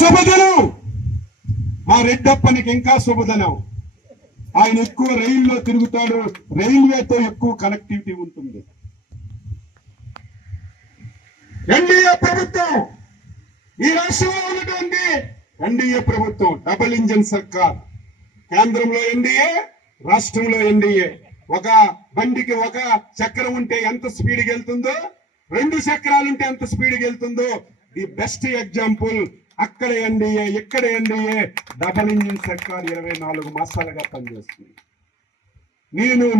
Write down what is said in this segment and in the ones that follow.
శుభదినం. మా రెడ్డప్పనికి ఇంకా శుభదినం. ఆయన ఎక్కువ రైల్లో తిరుగుతాడు, రైల్వేతో ఎక్కువ కనెక్టివిటీ ఉంటుంది. ఎన్డీఏ ప్రభుత్వం, ఈ రాష్ట్రంలో ఉన్నటువంటి ఎన్డీఏ ప్రభుత్వం డబుల్ ఇంజిన్ సర్కార్. కేంద్రంలో ఎన్డీఏ, రాష్ట్రంలో ఎన్డీఏ. ఒక బండికి ఒక చక్రం ఉంటే ఎంత స్పీడ్కి వెళ్తుందో, 2 చక్రాలు ఉంటే ఎంత స్పీడ్కి వెళ్తుందో ది బెస్ట్ ఎగ్జాంపుల్. అక్కడ ఎన్డీఏ, ఇక్కడ ఎన్డీఏ. డబుల్ ఇంజిన్ సర్కార్ 24 మాసాలుగా పనిచేస్తుంది.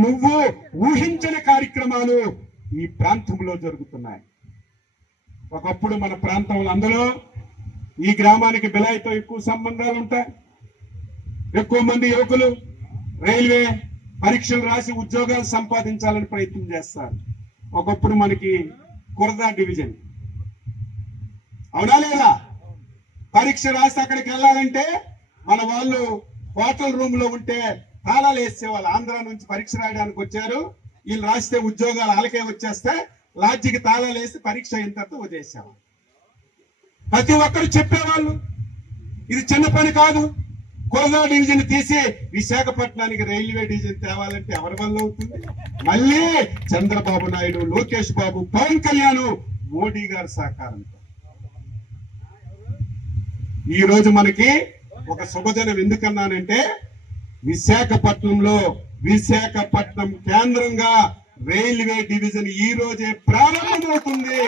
నువ్వు ఊహించని కార్యక్రమాలు ఈ ప్రాంతంలో జరుగుతున్నాయి. ఒకప్పుడు మన ప్రాంతంలో, అందులో ఈ గ్రామానికి బిలాయితో ఎక్కువ సంబంధాలు ఉంటాయి. ఎక్కువ మంది యువకులు రైల్వే పరీక్షలు రాసి ఉద్యోగాలు సంపాదించాలని ప్రయత్నం చేస్తారు. ఒకప్పుడు మనకి కురదా డివిజన్, అవునా లేదా? పరీక్ష రాసి అక్కడికి వెళ్ళాలంటే మన వాళ్ళు హోటల్ రూమ్ లో ఉంటే తాళాలు వేసేవాళ్ళు. ఆంధ్ర నుంచి పరీక్ష రాయడానికి వచ్చారు, వీళ్ళు రాస్తే ఉద్యోగాలు వాళ్ళకే వచ్చేస్తే లాడ్జికి తాళాలు వేసి పరీక్ష అయిన తర్వాత వదిలేసేవాళ్ళు. ప్రతి ఒక్కరు చెప్పేవాళ్ళు ఇది చిన్న పని కాదు. కురదా డివిజన్ తీసి విశాఖపట్నానికి రైల్వే డివిజన్ తేవాలంటే ఎవరి వల్ల అవుతుంది? మళ్ళీ చంద్రబాబు నాయుడు, లోకేష్ బాబు, పవన్ కళ్యాణ్, మోడీ గారి సహకారంతో. ఈ రోజు మనకి ఒక శుభదినం. ఎందుకన్నానంటే విశాఖపట్నం కేంద్రంగా రైల్వే డివిజన్ ఈ రోజే ప్రారంభమవుతుంది.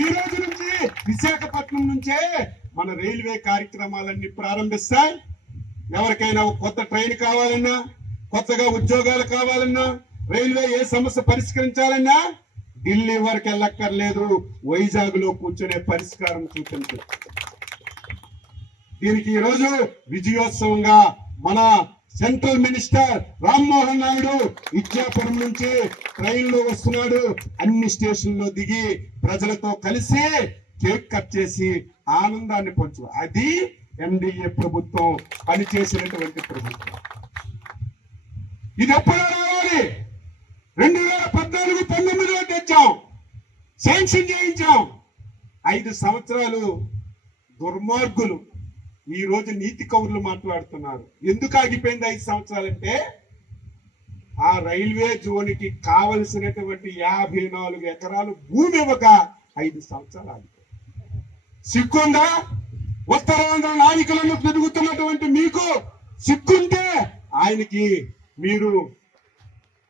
ఈ రోజు నుంచి విశాఖపట్నం నుంచే మన రైల్వే కార్యక్రమాలన్నీ ప్రారంభిస్తాయి. ఎవరికైనా కొత్త ట్రైన్ కావాలన్నా, కొత్తగా ఉద్యోగాలు కావాలన్నా, రైల్వే ఏ సమస్య పరిష్కరించాలన్నా ఢిల్లీ వరకు వెళ్ళక్కర్లేదు, వైజాగ్ లో కూర్చునే పరిష్కారం చూపించు. దీనికి ఈరోజు విజయోత్సవంగా మన సెంట్రల్ మినిస్టర్ రామ్మోహన్ నాయుడు ఇచ్చాపురం నుంచి ట్రైన్ లో వస్తున్నాడు. అన్ని స్టేషన్లో దిగి ప్రజలతో కలిసి కేక్ కట్ చేసి ఆనందాన్ని పంచు. అది ఎన్డీఏ ప్రభుత్వం పనిచేసినటువంటి ప్రభుత్వం. ఇది ఎప్పుడో రావాలి. 2014-19 తెచ్చాం, శాంక్షన్ చేయించాం. 5 సంవత్సరాలు దుర్మార్గులు ఈ రోజు నీతి కౌరులు మాట్లాడుతున్నారు. ఎందుకు ఆగిపోయింది 5 సంవత్సరాలంటే ఆ రైల్వే జోన్కి కావలసినటువంటి 54 ఎకరాలు భూమి ఇవ్వక 5 సంవత్సరాలు ఆగిపోయింది. సిగ్గుందా? ఉత్తరాంధ్ర నాయకులను తిరుగుతున్నటువంటి మీకు సిగ్గుంటే ఆయనకి మీరు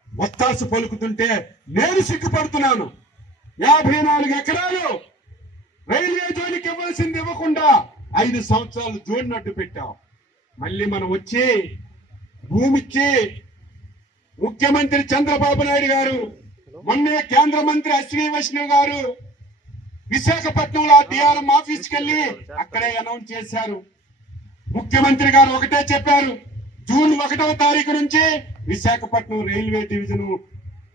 ఒత్తాసు పలుకుతుంటే నేను సిగ్గుపడుతున్నాను. 54 ఎకరాలు రైల్వే జోన్కి ఇవ్వాల్సింది ఇవ్వకుండా 5 సంవత్సరాలు జోడినట్టు పెట్టాం. మళ్ళీ మనం వచ్చి భూమిచ్చి ముఖ్యమంత్రి చంద్రబాబు నాయుడు గారు, మొన్నే కేంద్ర మంత్రి అశ్విని వైష్ణవ్ గారు విశాఖపట్నంలో డిఆర్ఎం ఆఫీస్కి వెళ్ళి అక్కడే అనౌన్స్ చేశారు. ముఖ్యమంత్రి గారు ఒకటే చెప్పారు, జూన్ 1వ తారీఖు నుంచి విశాఖపట్నం రైల్వే డివిజన్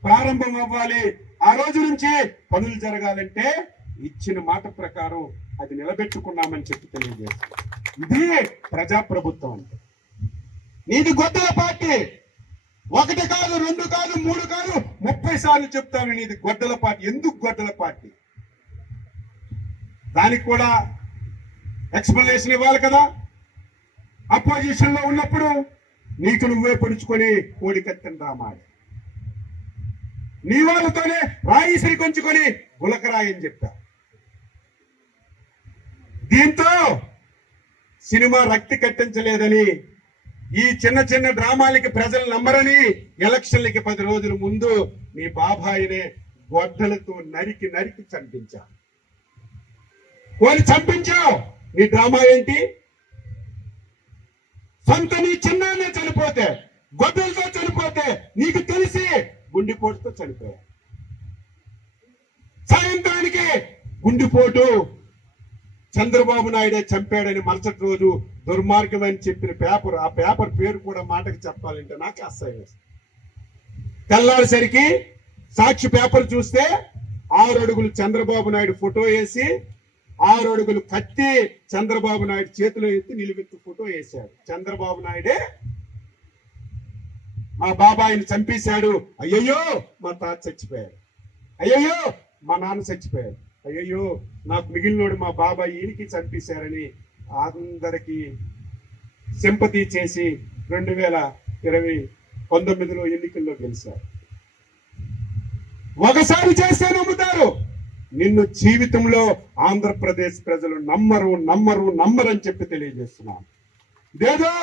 ప్రారంభం అవ్వాలి. ఆ రోజు నుంచి పనులు జరగాలంటే ఇచ్చిన మాట ప్రకారం అది నిలబెట్టుకున్నామని చెప్పి తెలియజేస్తారు. ఇది ప్రజాప్రభుత్వం అంటే. నీది గొడ్డల పార్టీ. 1 కాదు, 2 కాదు, 3 కాదు, 30 సార్లు చెప్తాను నీది గొడ్డల పార్టీ. ఎందుకు గొడ్డల పార్టీ? దానికి కూడా ఎక్స్ప్లెనేషన్ ఇవ్వాలి కదా. అపోజిషన్ లో ఉన్నప్పుడు నీకు నువ్వే పొడుచుకొని కోడికత్తెను రామాడు. నీ వాళ్ళతోనే రాయిసిరి కొంచుకొని గులకరాయని చెప్పా. దీంతో సినిమా రక్తి కట్టించలేదని, ఈ చిన్న చిన్న డ్రామాలకి ప్రజలు నమ్మరని ఎలక్షన్లకి 10 రోజుల ముందు నీ బాబాయినే గొడ్డలతో నరికి చంపించా. చంపించావు. నీ డ్రామా ఏంటి? సొంత నీ చిన్నాన్నే చనిపోతే, గొడ్డలతో చనిపోతే నీకు తెలిసి గుండెపోటుతో చనిపోయా. సాయంత్రానికి గుండెపోటు చంద్రబాబు నాయుడే చంపాడని మరుసటి రోజు దుర్మార్గమని చెప్పిన పేపర్, ఆ పేపర్ పేరు కూడా మాటకి చెప్పాలంటే నాకు అసహ్యం వేస్తుంది. తెల్లారిసరికి సాక్షి పేపర్ చూస్తే 6 అడుగులు చంద్రబాబు నాయుడు ఫోటో వేసి 6 అడుగులు కత్తి చంద్రబాబు నాయుడు చేతిలో ఎత్తి నిలువెత్తు ఫోటో వేశాడు. చంద్రబాబు నాయుడే మా బాబాయిని చంపేశాడు. అయ్యయ్యో మా తాత చచ్చిపోయాడు, అయ్యయ్యో మా నాన్న చచ్చిపోయాడు. అయ్యో నాకు మిగిలినోడు మా బాబాయ్ ఈయనకి చంపేశారని అందరికీ సింపతి చేసి 2019లో ఎన్నికల్లో గెలిచారు. ఒకసారి చేస్తే నమ్ముతారు, నిన్ను జీవితంలో ఆంధ్రప్రదేశ్ ప్రజలు నమ్మరు అని చెప్పి తెలియజేస్తున్నాను. ఇదేదో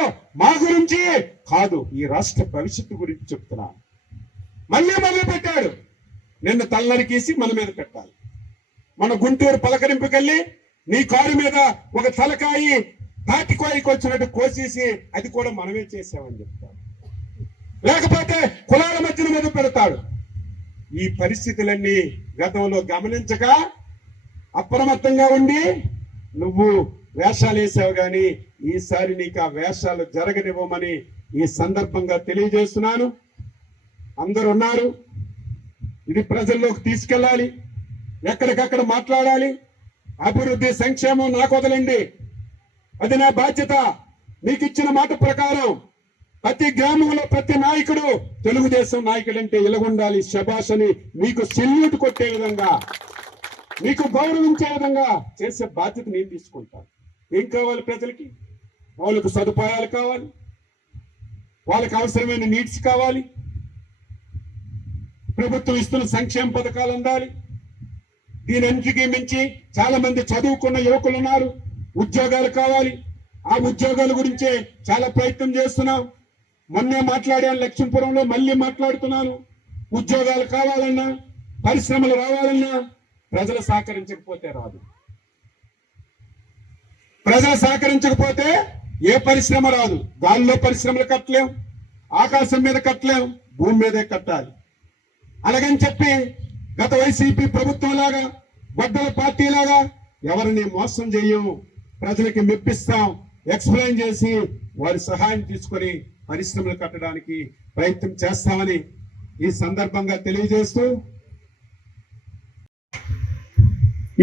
మా గురించి కాదు, ఈ రాష్ట్ర భవిష్యత్తు గురించి చెప్తున్నాను. మళ్ళీ మొదలు పెట్టాడు, నిన్ను తలనరికేసి మన మీద పెట్టాలి. మన గుంటూరు పలకరింపుకెళ్ళి నీ కారు మీద ఒక తలకాయి తాటికాయకి వచ్చినట్టు కోసేసి అది కూడా మనమే చేసామని చెప్తాడు. లేకపోతే కులాల మధ్యన మొదలు పెడతాడు. ఈ పరిస్థితులన్నీ గతంలో గమనించక అప్రమత్తంగా ఉండి నువ్వు వేషాలు వేసావు, కానీ ఈసారి నీకు ఆ వేషాలు జరగనివ్వమని ఈ సందర్భంగా తెలియజేస్తున్నాను. అందరూ ఉన్నారు, ఇది ప్రజల్లోకి తీసుకెళ్ళాలి, ఎక్కడికక్కడ మాట్లాడాలి. అభివృద్ధి సంక్షేమం నాకు వదలండి, అది నా బాధ్యత. మీకు ఇచ్చిన మాట ప్రకారం ప్రతి గ్రామంలో ప్రతి నాయకుడు తెలుగుదేశం నాయకుడు అంటే ఇలాగుండాలి, శబాష్ అని మీకు సెల్యూట్ కొట్టే విధంగా, మీకు గౌరవించే విధంగా చేసే బాధ్యత నేను తీసుకుంటాను. ఏం కావాలి ప్రజలకి? వాళ్ళకు సదుపాయాలు కావాలి, వాళ్ళకి అవసరమైన నీడ్స్ కావాలి, ప్రభుత్వం ఇస్తున్న సంక్షేమ పథకాలు అందాలి. దీనికి మించి చాలా మంది చదువుకున్న యువకులు ఉన్నారు, ఉద్యోగాలు కావాలి. ఆ ఉద్యోగాల గురించే చాలా ప్రయత్నం చేస్తున్నాం. మొన్నే మాట్లాడాను లక్ష్మీపురంలో, మళ్ళీ మాట్లాడుతున్నాను. ఉద్యోగాలు కావాలన్నా, పరిశ్రమలు రావాలన్నా ప్రజలు సహకరించకపోతే రాదు. ప్రజలు సహకరించకపోతే ఏ పరిశ్రమ రాదు. గాలిలో పరిశ్రమలు కట్టలేం, ఆకాశం మీద కట్టలేం, భూమి మీదే కట్టాలి. అలాగని చెప్పి గత వైసీపీ ప్రభుత్వం లాగా, గొడ్డల పార్టీ లాగా ఎవరిని మోసం చేయము. ప్రజలకి మెప్పిస్తాం, ఎక్స్ప్లెయిన్ చేసి వారి సహాయం తీసుకొని పరిశ్రమలు కట్టడానికి ప్రయత్నం చేస్తామని ఈ సందర్భంగా తెలియజేస్తూ,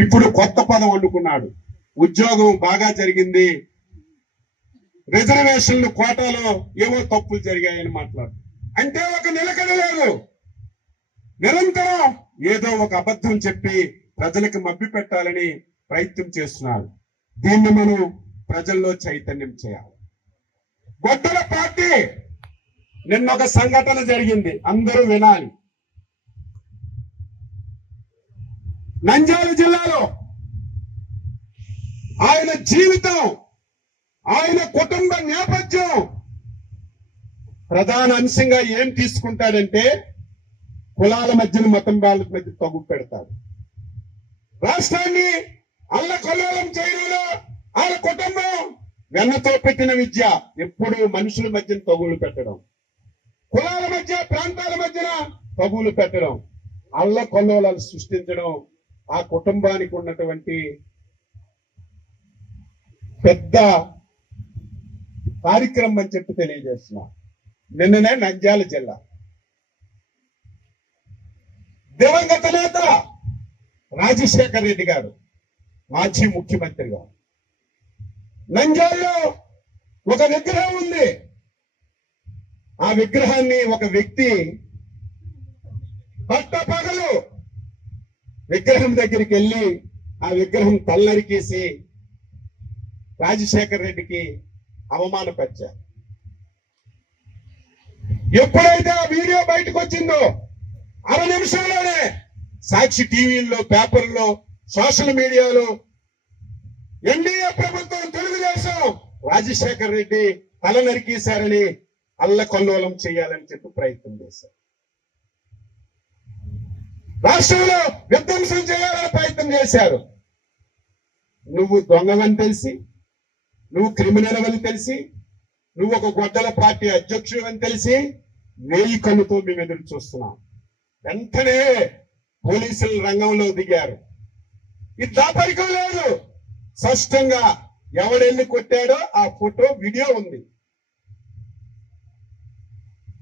ఇప్పుడు కొత్త పదం వండుకున్నాడు. ఉద్యోగం బాగా జరిగింది, రిజర్వేషన్లు కోటాలో ఏవో తప్పులు జరిగాయని మాట్లాడు. అంటే ఒక నిలకడ లేదు, నిరంతరం ఏదో ఒక అబద్ధం చెప్పి ప్రజలకు మభ్య పెట్టాలని ప్రయత్నం చేస్తున్నారు. దీన్ని మనం ప్రజల్లో చైతన్యం చేయాలి. గొడ్డల పార్టీ నిన్న ఒక సంఘటన జరిగింది, అందరూ వినాలి. నంద్యాల జిల్లాలో ఆయన జీవితం, ఆయన కుటుంబ నేపథ్యం ప్రధాన అంశంగా ఏం తీసుకుంటాడంటే కులాల మధ్యన, మతం వాళ్ళ మధ్య తగ్గు పెడతాడు. రాష్ట్రాన్ని అల్లకల్లోలం చేయడంలో వాళ్ళ కుటుంబం వెన్నతో పెట్టిన విద్య ఎప్పుడు మనుషుల మధ్య తగులు పెట్టడం, కులాల మధ్య, ప్రాంతాల మధ్యన తగులు పెట్టడం, అల్లకల్లోలాలు సృష్టించడం ఆ కుటుంబానికి ఉన్నటువంటి పెద్ద కార్యక్రమం అని చెప్పి తెలియజేస్తున్నా. నిన్ననే నంద్యాల జిల్లా దివంగత నేత రాజశేఖర్ రెడ్డి గారు, మాజీ ముఖ్యమంత్రి గారు, నంద్యాలలో ఒక విగ్రహం ఉంది. ఆ విగ్రహాన్ని ఒక వ్యక్తి పట్టపగలు విగ్రహం దగ్గరికి వెళ్ళి ఆ విగ్రహం తలనరికేసి రాజశేఖర్ రెడ్డికి అవమానపరిచారు. ఎప్పుడైతే ఆ వీడియో బయటకు వచ్చిందో 6 నిమిషంలోనే సాక్షి టీవీల్లో, పేపర్లో, సోషల్ మీడియాలో ఎన్డీఏ ప్రభుత్వం, తెలుగుదేశం రాజశేఖర్ రెడ్డి తల నరికేశారని అల్లకల్లోలం చేయాలని చెప్పి ప్రయత్నం చేశారు. రాష్ట్రంలో విధ్వంసం చేయాలని ప్రయత్నం చేశారు. నువ్వు దొంగవని తెలిసి, నువ్వు క్రిమినల్ అని తెలిసి, నువ్వు ఒక గొడ్డల పార్టీ అధ్యక్షుడు అని తెలిసి 1000 కళ్ళతో మేము ఎదురు చూస్తున్నాం. వెంటనే పోలీసులు రంగంలో దిగారు. ఇది దాపరికం లేదు, స్పష్టంగా ఎవడెళ్ళి కొట్టాడో ఆ ఫోటో, వీడియో ఉంది.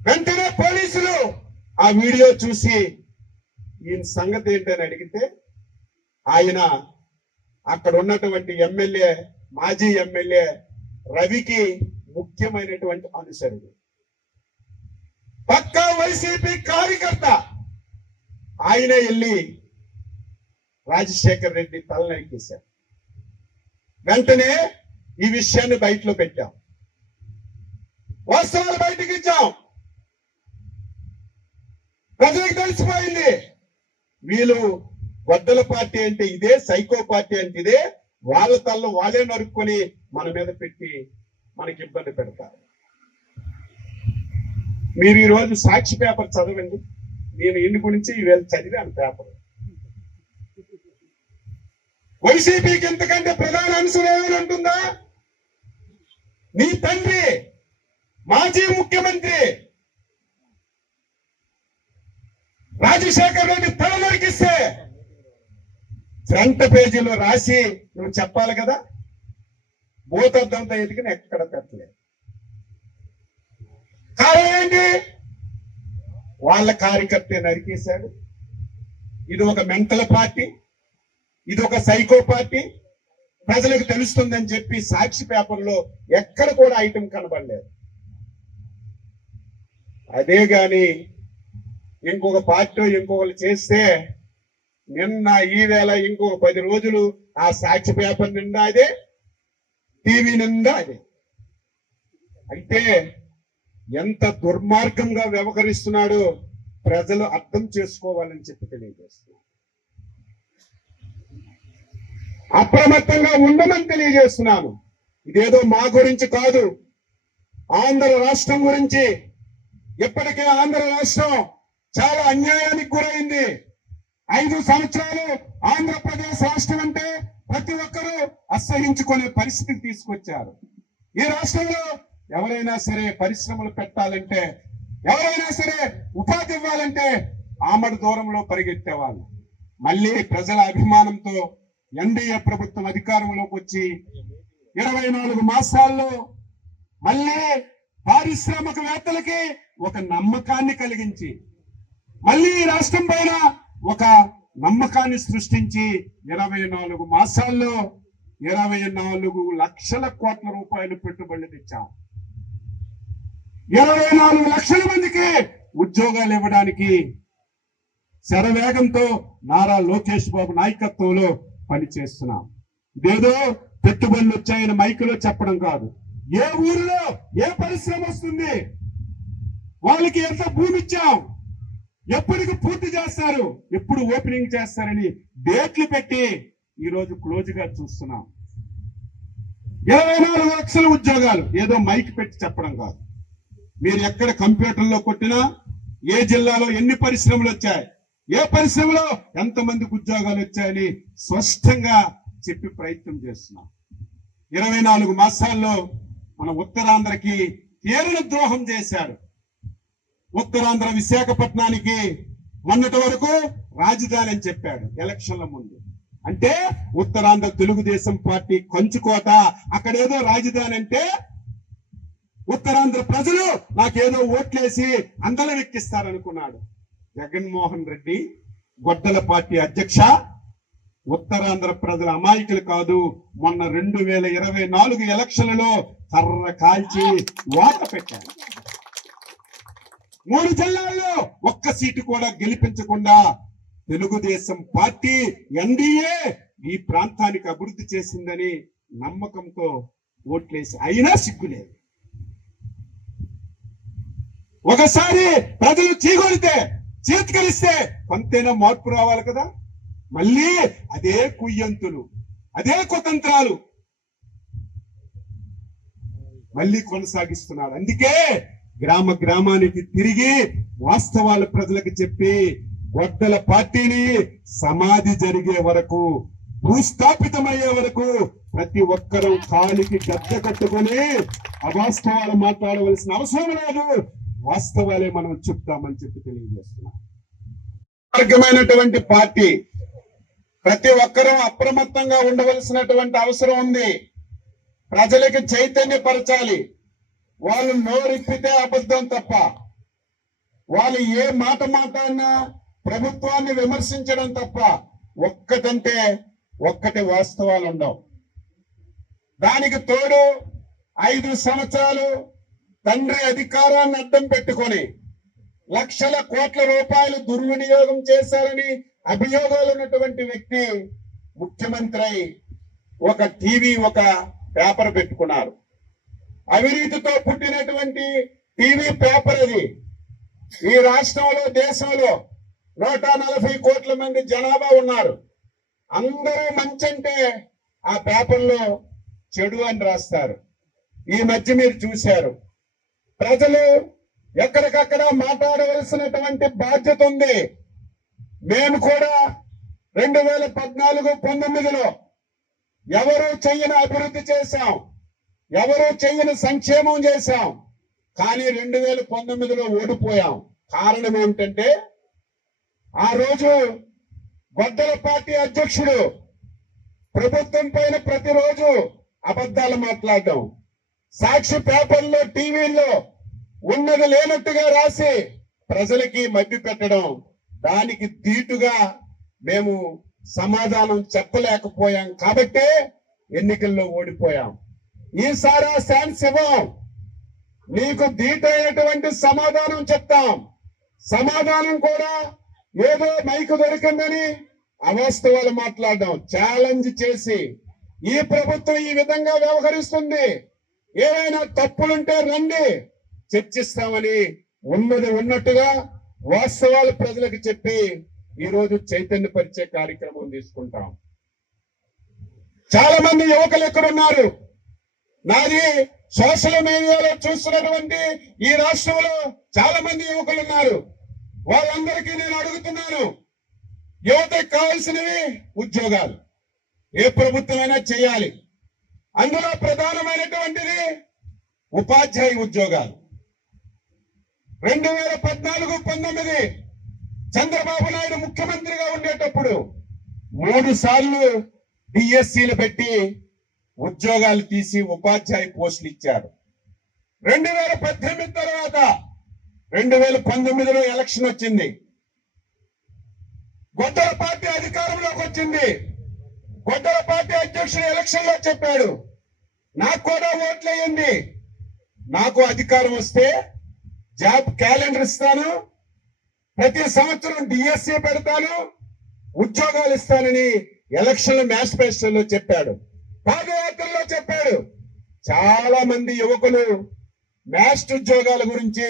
వెంటనే పోలీసులు ఆ వీడియో చూసి ఈయన సంగతి ఏంటని అడిగితే ఆయన అక్కడ ఉన్నటువంటి ఎమ్మెల్యే, మాజీ ఎమ్మెల్యే రవికి ముఖ్యమైనటువంటి అనుసరుడు, పక్కా వైసీపీ కార్యకర్త. ఆయన వెళ్ళి రాజశేఖర్ రెడ్డి తల నరికేశారు. వెంటనే ఈ విషయాన్ని బయటలో పెట్టాం, వాస్తవాలు బయటకు ఇచ్చాం. ప్రజలకు తెలిసిపోయింది వీళ్ళు వడ్డల పార్టీ అంటే ఇదే, సైకో పార్టీ అంటే ఇదే, వాళ్ళ తల్లు వాళ్ళే నరుక్కొని మన మీద పెట్టి మనకి ఇబ్బంది పెడతారు. మీరు ఈరోజు సాక్షి పేపర్ చదవండి. నేను ఇంటి గురించి ఈవేళ చదివాను పేపర్. వైసీపీకి ఎంతకంటే ప్రధాన అంశం ఏమైనా ఉంటుందా? నీ తండ్రి మాజీ ముఖ్యమంత్రి రాజశేఖర్ రెడ్డి తల నరికిస్తే ఫ్రంట్ పేజీలో రాసి నువ్వు చెప్పాలి కదా. భూతద్దంతో ఎదిగిన ఎక్కడ పెట్టలేదు. కారణం ఏంటి? వాళ్ళ కార్యకర్త నరికేశాడు. ఇది ఒక మెంటల్ పార్టీ, ఇది ఒక సైకో పార్టీ, ప్రజలకు తెలుస్తుందని చెప్పి సాక్షి పేపర్లో ఎక్కడ కూడా ఐటెం కనబడలేదు. అదే గాని ఇంకొక పార్టీ ఇంకొకరు చేస్తే నిన్న ఈవేళ ఇంకొక 10 రోజులు ఆ సాక్షి పేపర్ నిండా అదే, టీవీ నిండా అదే. అయితే ఎంత దుర్మార్గంగా వ్యవహరిస్తున్నాడో ప్రజలు అర్థం చేసుకోవాలని చెప్పి తెలియజేస్తున్నారు. అప్రమత్తంగా ఉండమని తెలియజేస్తున్నాను. ఇదేదో మా గురించి కాదు, ఆంధ్ర రాష్ట్రం గురించి. ఇప్పటికే ఆంధ్ర రాష్ట్రం చాలా అన్యాయానికి గురైంది. 5 సంవత్సరాలు ఆంధ్రప్రదేశ్ రాష్ట్రం అంటే ప్రతి ఒక్కరూ అసహించుకునే పరిస్థితికి తీసుకొచ్చారు. ఈ రాష్ట్రంలో ఎవరైనా సరే పరిశ్రమలు పెట్టాలంటే, ఎవరైనా సరే ఉపాధి ఇవ్వాలంటే ఆమడు దూరంలో పరిగెత్తేవాళ్ళు. మళ్ళీ ప్రజల అభిమానంతో ఎన్డీఏ ప్రభుత్వం అధికారంలోకి వచ్చి 24 మాసాల్లో మళ్ళీ పారిశ్రామికవేత్తలకి ఒక నమ్మకాన్ని కలిగించి, మళ్ళీ ఈ రాష్ట్రం పైన ఒక నమ్మకాన్ని సృష్టించి 24 మాసాల్లో 24 లక్షల కోట్ల రూపాయలు పెట్టుబడులు తెచ్చాం. 24 లక్షల మందికి ఉద్యోగాలు ఇవ్వడానికి శరవేగంతో నారా లోకేష్ బాబు నాయకత్వంలో పనిచేస్తున్నాం. ఇదేదో పెట్టుబడులు వచ్చాయని మైకులో చెప్పడం కాదు. ఏ ఊరిలో ఏ పరిశ్రమ వస్తుంది, వాళ్ళకి ఎంత భూమి ఇచ్చాం, ఎప్పటికి పూర్తి చేస్తారు, ఎప్పుడు ఓపెనింగ్ చేస్తారని డేట్లు పెట్టి ఈరోజు క్లోజ్ గా చూస్తున్నాం. 24 లక్షల ఉద్యోగాలు ఏదో మైక్ పెట్టి చెప్పడం కాదు. మీరు ఎక్కడ కంప్యూటర్లో కొట్టినా ఏ జిల్లాలో ఎన్ని పరిశ్రమలు వచ్చాయి, ఏ పరిశ్రమలో ఎంతమందికి ఉద్యోగాలు వచ్చాయని స్పష్టంగా చెప్పి ప్రయత్నం చేస్తున్నాం. 24 మాసాల్లో మన ఉత్తరాంధ్రకి తీరని ద్రోహం చేశాడు. ఉత్తరాంధ్ర విశాఖపట్నానికి మొన్నటి వరకు రాజధాని అని చెప్పాడు ఎలక్షన్ల ముందు. అంటే ఉత్తరాంధ్ర తెలుగుదేశం పార్టీ కంచుకోట, అక్కడేదో రాజధాని అంటే ఉత్తరాంధ్ర ప్రజలు నాకేదో ఓట్లేసి అందలం ఎక్కిస్తారనుకున్నాడు. జగన్మోహన్ రెడ్డి గొడ్డల పార్టీ అధ్యక్ష, ఉత్తరాంధ్ర ప్రజల అమాయకులు కాదు. మొన్న 2024 ఎలక్షన్లలో కర్ర కాల్చి వాట పెట్టారు. 3 జిల్లాల్లో ఒక్క సీటు కూడా గెలిపించకుండా తెలుగుదేశం పార్టీ ఎన్డీఏ ఈ ప్రాంతానికి అభివృద్ధి చేసిందని నమ్మకంతో ఓట్లేసి అయినా సిగ్గులేదు. ఒకసారి ప్రజలు చీగొలితే చేతికలిస్తే కొంతైనా మార్పు రావాలి కదా. మళ్ళీ అదే కుయ్యంతులు, అదే కుతంత్రాలు మళ్ళీ కొనసాగిస్తున్నారు. అందుకే గ్రామ గ్రామానికి తిరిగి వాస్తవాలు ప్రజలకు చెప్పి గొడ్డల పార్టీని సమాధి జరిగే వరకు, భూస్థాపితమయ్యే వరకు ప్రతి ఒక్కరూ కాలికి గద్ద కట్టుకుని అవాస్తవాలు మాట్లాడవలసిన అవసరం లేదు. వాస్తవాలే మనం చెప్తామని చెప్పి తెలియజేస్తున్నాం. మార్గమైనటువంటి పార్టీ, ప్రతి ఒక్కరూ అప్రమత్తంగా ఉండవలసినటువంటి అవసరం ఉంది. ప్రజలకు చైతన్యపరచాలి. వాళ్ళు నోరిప్పితే అబద్ధం తప్ప, వాళ్ళు ఏ మాట మాట్లాడినా ప్రభుత్వాన్ని విమర్శించడం తప్ప ఒక్కటంటే ఒక్కటి వాస్తవాలు ఉండవు. దానికి తోడు 5 సంవత్సరాలు తండ్రి అధికారాన్ని అడ్డం పెట్టుకొని లక్షల కోట్ల రూపాయలు దుర్వినియోగం చేశారని అభియోగాలు ఉన్నటువంటి వ్యక్తి ముఖ్యమంత్రి అయి ఒక టీవీ ఒక పేపర్ పెట్టుకున్నారు. అవినీతితో పుట్టినటువంటి టీవీ పేపర్ అది. ఈ రాష్ట్రంలో దేశంలో 140 కోట్ల మంది జనాభా ఉన్నారు. అందరూ మంచంటే ఆ పేపర్లో చెడు అని రాస్తారు. ఈ మధ్య మీరు చూశారు, ప్రజలు ఎక్కడికక్కడ మాట్లాడవలసినటువంటి బాధ్యత ఉంది. మేము కూడా 2014-19లో ఎవరూ చెయ్యని అభివృద్ధి చేశాం, ఎవరూ చెయ్యని సంక్షేమం చేశాం. కానీ 2019లో ఓడిపోయాం. కారణం ఏమిటంటే ఆ రోజు గొడ్డల పార్టీ అధ్యక్షుడు ప్రభుత్వం పైన ప్రతిరోజు అబద్ధాలు మాట్లాడడం, సాక్షి పేపర్లో టీవీల్లో ఉన్నది లేనట్టుగా రాసి ప్రజలకి మభ్య పెట్టడం, దానికి దీటుగా మేము సమాధానం చెప్పలేకపోయాం. కాబట్టే ఎన్నికల్లో ఓడిపోయాం. ఈసారి ఆ ఛాన్స్ ఇవ్వం. నీకు దీటైనటువంటి సమాధానం చెప్తాం. సమాధానం కూడా ఏదో మైకు దొరికిందని అవాస్తవాలు మాట్లాడడం, ఛాలెంజ్ చేసి ఈ ప్రభుత్వం ఈ విధంగా వ్యవహరిస్తుంది, ఏవైనా తప్పులుంటే రండి చర్చిస్తామని ఉన్నది ఉన్నట్టుగా వాస్తవాలు ప్రజలకు చెప్పి ఈరోజు చైతన్యపరిచే కార్యక్రమం తీసుకుంటాం. చాలా మంది యువకులు ఎక్కడున్నారు? నాది సోషల్ మీడియాలో చూస్తున్నటువంటి ఈ రాష్ట్రంలో చాలా మంది యువకులు ఉన్నారు. వాళ్ళందరికీ నేను అడుగుతున్నాను, యువతకు కావాల్సినవి ఉద్యోగాలు. ఏ ప్రభుత్వమైనా చేయాలి. అందులో ప్రధానమైనటువంటిది ఉపాధ్యాయ ఉద్యోగాలు. 2014-19 చంద్రబాబు నాయుడు ముఖ్యమంత్రిగా ఉండేటప్పుడు 3 సార్లు డిఎస్సీలు పెట్టి ఉద్యోగాలు తీసి ఉపాధ్యాయ పోస్టులు ఇచ్చారు. 2018 తర్వాత 2019లో ఎలక్షన్ వచ్చింది. గొడ్డల పార్టీ అధికారంలోకి వచ్చింది. గొడ్డల పార్టీ అధ్యక్షుడు ఎలక్షన్ లో చెప్పాడు, నాకు కూడా ఓట్లు వేయండి, నాకు అధికారం వస్తే జాబ్ క్యాలెండర్ ఇస్తాను, ప్రతి సంవత్సరం డిఎస్సీ పెడతాను, ఉద్యోగాలు ఇస్తానని ఎలక్షన్ మేనిఫెస్టోలో చెప్పాడు. పాదయాత్రలో చెప్పాడు. చాలా మంది యువకులు మ్యాస్ట్ ఉద్యోగాల గురించి,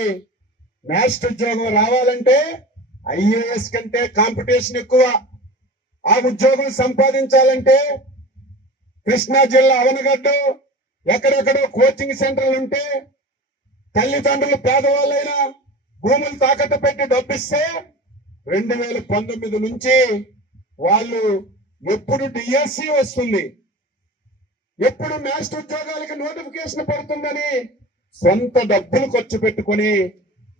మ్యాస్ట్ ఉద్యోగం రావాలంటే ఐఏఎస్ కంటే కాంపిటీషన్ ఎక్కువ, ఆ ఉద్యోగం సంపాదించాలంటే కృష్ణా జిల్లా అవనగడ్డ ఎక్కడెక్కడో కోచింగ్ సెంటర్లు ఉంటే తల్లిదండ్రులు పేదవాళ్ళైనా భూములు తాకట్టు పెట్టి డబ్బిస్తే 2019 నుంచి వాళ్ళు ఎప్పుడు డిఎస్సి వస్తుంది, ఎప్పుడు మ్యాస్ట్ ఉద్యోగాలకి నోటిఫికేషన్ పడుతుందని సొంత డబ్బులు ఖర్చు పెట్టుకుని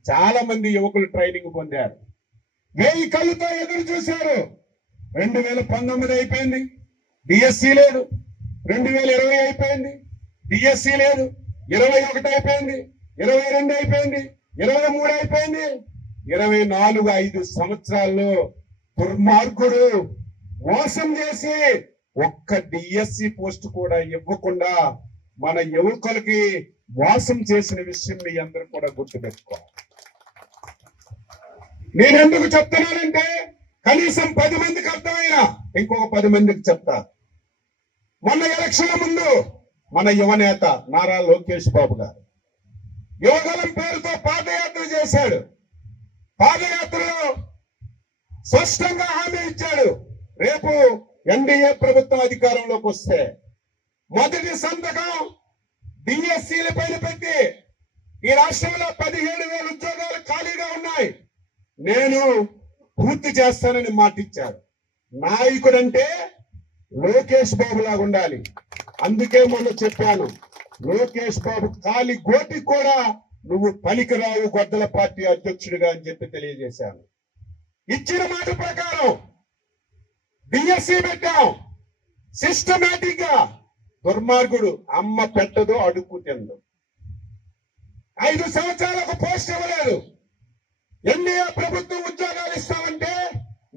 చాలా మంది యువకులు ట్రైనింగ్ పొందారు. 1000 కళ్ళతో ఎదురు చూశారు. 2019 అయిపోయింది, డిఎస్సి లేదు. 2020 అయిపోయింది, డిఎస్సి లేదు. 21 అయిపోయింది, 22 అయిపోయింది, 23 అయిపోయింది, 24 5 సంవత్సరాల్లో దుర్మార్గుడు మోసం చేసి ఒక్క డిఎస్సి పోస్ట్ కూడా ఇవ్వకుండా మన యువకులకి మోసం చేసిన విషయం మీ అందరూ కూడా గుర్తుపెట్టుకోవాలి. నేను ఎందుకు చెప్తున్నానంటే కనీసం 10 మందికి అర్థమైనా ఇంకొక 10 మందికి చెప్తా. మొన్న ఎలక్షన్ల ముందు మన యువనేత నారా లోకేష్ బాబు గారు యువగలం పేరుతో పాదయాత్ర చేశాడు. పాదయాత్రలో స్పష్టంగా హామీ ఇచ్చాడు, రేపు ఎన్డీఏ ప్రభుత్వం అధికారంలోకి వస్తే మొదటి సంతకం డిఎస్సీల పైన పెట్టి ఈ రాష్ట్రంలో 17,000 ఉద్యోగాలు ఖాళీగా ఉన్నాయి, నేను పూర్తి చేస్తానని మాటిచ్చారు. నాయకుడంటే లోకేష్ బాబు లాగా ఉండాలి. అందుకే మొన్న చెప్పాను, లోకేష్ బాబు కాలి గోటికి కూడా నువ్వు పనికిరావు గొడ్డల పార్టీ అధ్యక్షుడిగా అని చెప్పి తెలియజేశాను. ఇచ్చిన మాట ప్రకారం డిఎస్సి పెట్టాం. సిస్టమేటిక్ గా దుర్మార్గుడు అమ్మ పెట్టదు, అడుక్కు తిందు. 5 సంవత్సరాలకు పోస్ట్ ఇవ్వలేదు. ఎన్డీఏ ప్రభుత్వం ఉద్యోగాలు ఇస్తామంటే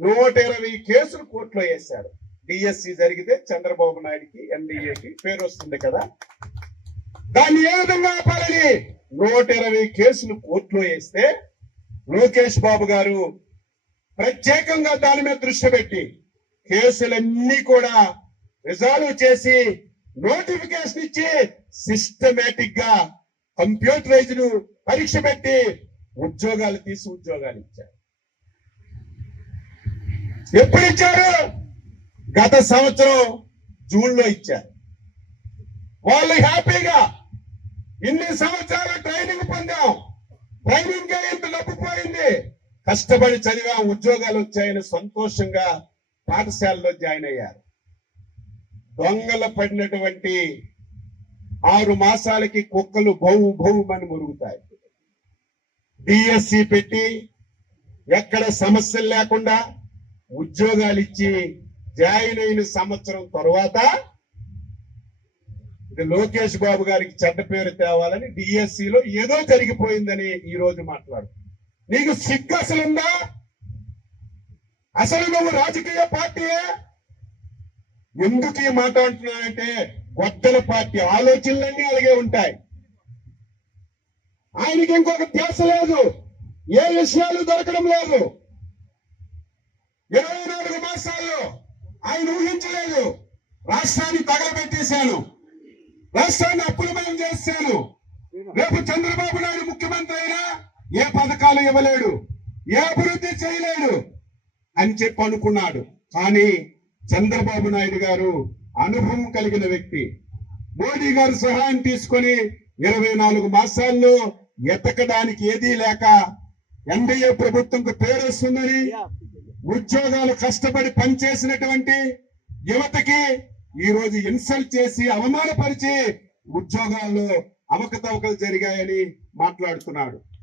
120 కేసులు కోర్టులో వేశారు. డిఎస్సి జరిగితే చంద్రబాబు నాయుడికి ఎన్డీఏకి పేరు వస్తుంది కదా, దాన్ని ఏ విధంగా ఆపాలని 120 కేసులు కోర్టులో వేస్తే లోకేష్ బాబు గారు ప్రత్యేకంగా దాని మీద దృష్టి పెట్టి కేసులన్నీ కూడా రిజాల్వ్ చేసి నోటిఫికేషన్ ఇచ్చి సిస్టమేటిక్ గా కంప్యూటరైజ్డ్ పరీక్ష పెట్టి ఉద్యోగాలు ఇచ్చారు. ఎప్పుడు ఇచ్చారు? గత సంవత్సరం జూన్ లో ఇచ్చారు. వాళ్ళు హ్యాపీగా ఇన్ని సంవత్సరాలు ట్రైనింగ్ పొందాం, ట్రైనింగ్ ఇంత డబ్బు పోయింది, కష్టపడి చదివాం, ఉద్యోగాలు వచ్చాయని సంతోషంగా పాఠశాలలో జాయిన్ అయ్యారు. దొంగలు పడినటువంటి 6 మాసాలకి కుక్కలు భౌమని మురుగుతాయి. డిఎస్సి పెట్టి ఎక్కడ సమస్యలు లేకుండా ఉద్యోగాలు ఇచ్చి జాయిన్ అయిన సంవత్సరం తరువాత ఇది లోకేష్ బాబు గారికి చెడ్డ పేరు తేవాలని డిఎస్సిలో ఏదో జరిగిపోయిందని ఈ రోజు మాట్లాడు. నీకు సిగ్గు అసలుందా? అసలు నువ్వు రాజకీయ పార్టీయే? ఎందుకు ఈ మాట అంటున్నానంటే గొడ్డల పార్టీ ఆలోచనలన్నీ అలాగే ఉంటాయి. ఆయనకి ఇంకొక ధ్యాస లేదు, ఏ విషయాలు దొరకడం లేదు. 24 మాసాల్లో ఆయన ఊహించలేదు, రాష్ట్రాన్ని తగలబెట్టేశాను, రాష్ట్రాన్ని అప్పులమయం చేశాను, రేపు చంద్రబాబు నాయుడు ముఖ్యమంత్రి అయినా ఏ పథకాలు ఇవ్వలేడు, ఏ అభివృద్ధి చేయలేడు అని చెప్పి అనుకున్నాడు. కానీ చంద్రబాబు నాయుడు గారు అనుభవం కలిగిన వ్యక్తి, మోడీ గారు సహాయం తీసుకొని 24 మాసాల్లో ఎతకడానికి ఏదీ లేక ఎన్డీఏ ప్రభుత్వంకు పేరు వస్తుందని ఉద్యోగాలు కష్టపడి పనిచేసినటువంటి యువతకి ఈ రోజు ఇన్సల్ట్ చేసి అవమానపరిచి ఉద్యోగాల్లో అవకతవకలు జరిగాయని మాట్లాడుతున్నాడు.